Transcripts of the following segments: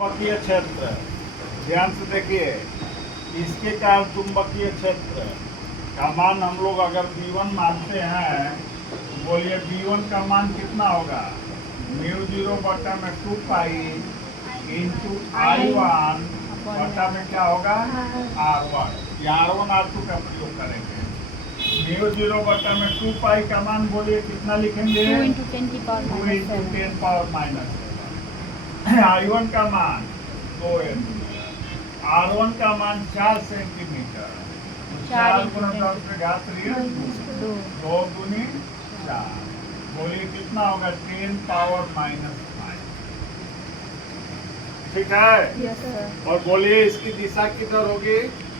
चुंबकीय क्षेत्र ध्यान से देखिए, इसके कारण चुंबकीय क्षेत्र का मान हम लोग अगर V1 मानते हैं तो बोलिए V1 का मान कितना होगा? μ0 बटा में 2 पाई इंटू I1 बटा में क्या होगा? R1। R1 R2 का प्रयोग करेंगे। μ0 बटा में 2 पाई का मान बोलिए कितना लिखेंगे? 2 into 10 की पावर -7। I1 का मान 2 R1 का मान 4 सेंटीमीटर। 4 गुना 10 पे घात 2 गुनी 4। बोलिए कितना होगा? 10 पावर -5। ठीक है। Yes sir. और बोलिए इसकी दिशा किधर होगी?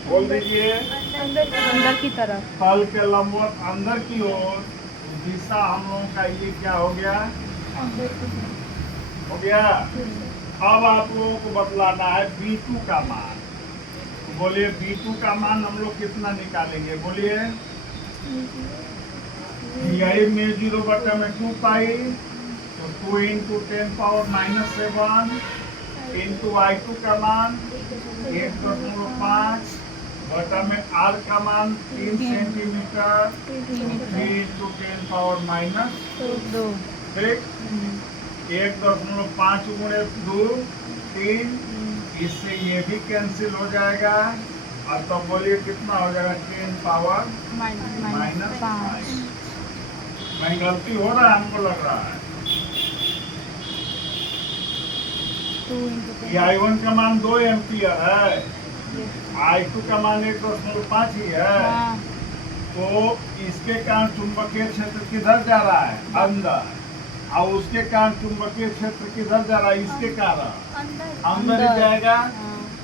बोल दीजिए। अंदर की तरफ। तल के लंबवत अंदर की ओर। दिशा हम लोगों का ये क्या हो गया? हो गया। अब आप लोगों को बतलाना है B2 का मान। तो बोलिए B2 का मान हम लोग कितना निकालेंगे? बोलिए। यही μ0 बटा में 2 पाई, तो 2 इंटू 10 पावर -7 इंटू I2 का मान 1.5 बटा में R का मान 3 सेंटीमीटर, 3 इंटू 10 पावर -2। ठीक। 1.5 गुणे 2 3। इससे ये भी कैंसिल हो जाएगा और तो बोलिए कितना हो जाएगा? 10 पावर -5। मैं गलती हो रहा है हमको लग रहा है। ये I1 का मान 2 एम्पियर है, I2 का मान 1.5 ही है। तो इसके कारण चुंबकीय क्षेत्र किधर जा रहा है? अंदर। और उसके कारण चुंबकीय क्षेत्र किधर जा रहा है? इसके कारण अंदर ही जाएगा।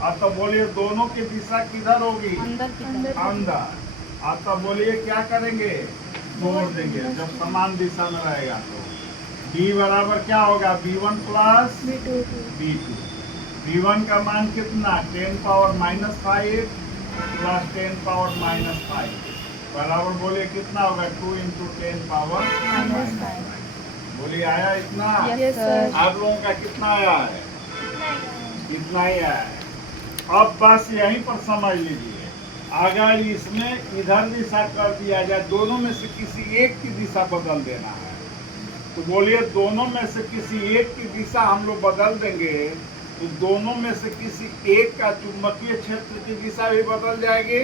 और तो बोलिए दोनों की दिशा किधर होगी? अंदर। और तो बोलिए क्या करेंगे? जोड़ देंगे जब समान दिशा में रहेगा। तो B बराबर क्या होगा? B1 plus B2। B1 का मान कितना? 10 पावर -5 प्लस 10 पावर -5 बराबर बोलिए कितना होगा? 2 इंटू 10 पावर -5। बोलिए आया इतना? Yes sir. आप लोगों का कितना आया है? इतना ही आया है। अब बस यहीं पर समझ लीजिए, अगर इसमें इधर दिशा कर दिया जाए, दोनों में से किसी एक की दिशा बदल देना है, तो बोलिए दोनों में से किसी एक की दिशा हम लोग बदल देंगे तो दोनों में से किसी एक का चुंबकीय क्षेत्र की दिशा भी बदल जाएगी।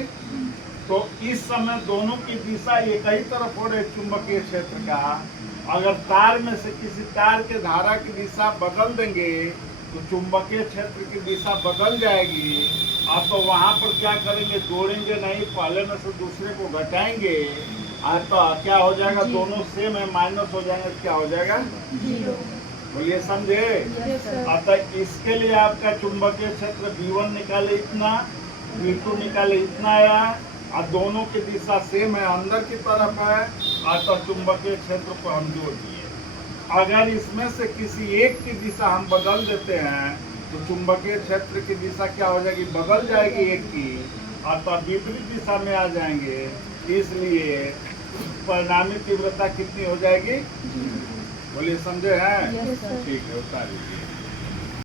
तो इस समय दोनों की दिशा एक ही तरफ हो रही चुंबकीय क्षेत्र का। अगर तार में से किसी तार के धारा की दिशा बदल देंगे तो चुंबकीय क्षेत्र की दिशा बदल जाएगी। आप तो वहाँ पर क्या करेंगे? जोड़ेंगे नहीं, पहले में से दूसरे को घटाएंगे और तो क्या हो जाएगा? दोनों सेम है, माइनस हो जाएंगे, क्या हो जाएगा? 0। बोलिए समझे? अतः इसके लिए आपका चुंबकीय क्षेत्र B1 निकाले इतना, B2 निकाले इतना आया और दोनों की दिशा सेम है, अंदर की तरफ है। अतः चुंबकीय क्षेत्र को हम जोड़ दिए। अगर इसमें से किसी एक की दिशा हम बदल देते हैं तो चुंबकीय क्षेत्र की दिशा क्या हो जाएगी? बदल जाएगी एक की, अतः विपरीत दिशा में आ जाएंगे। इसलिए परिणामी तीव्रता कितनी हो जाएगी? बोलिए समझे हैं? Yes sir. ठीक है, उतार लीजिए।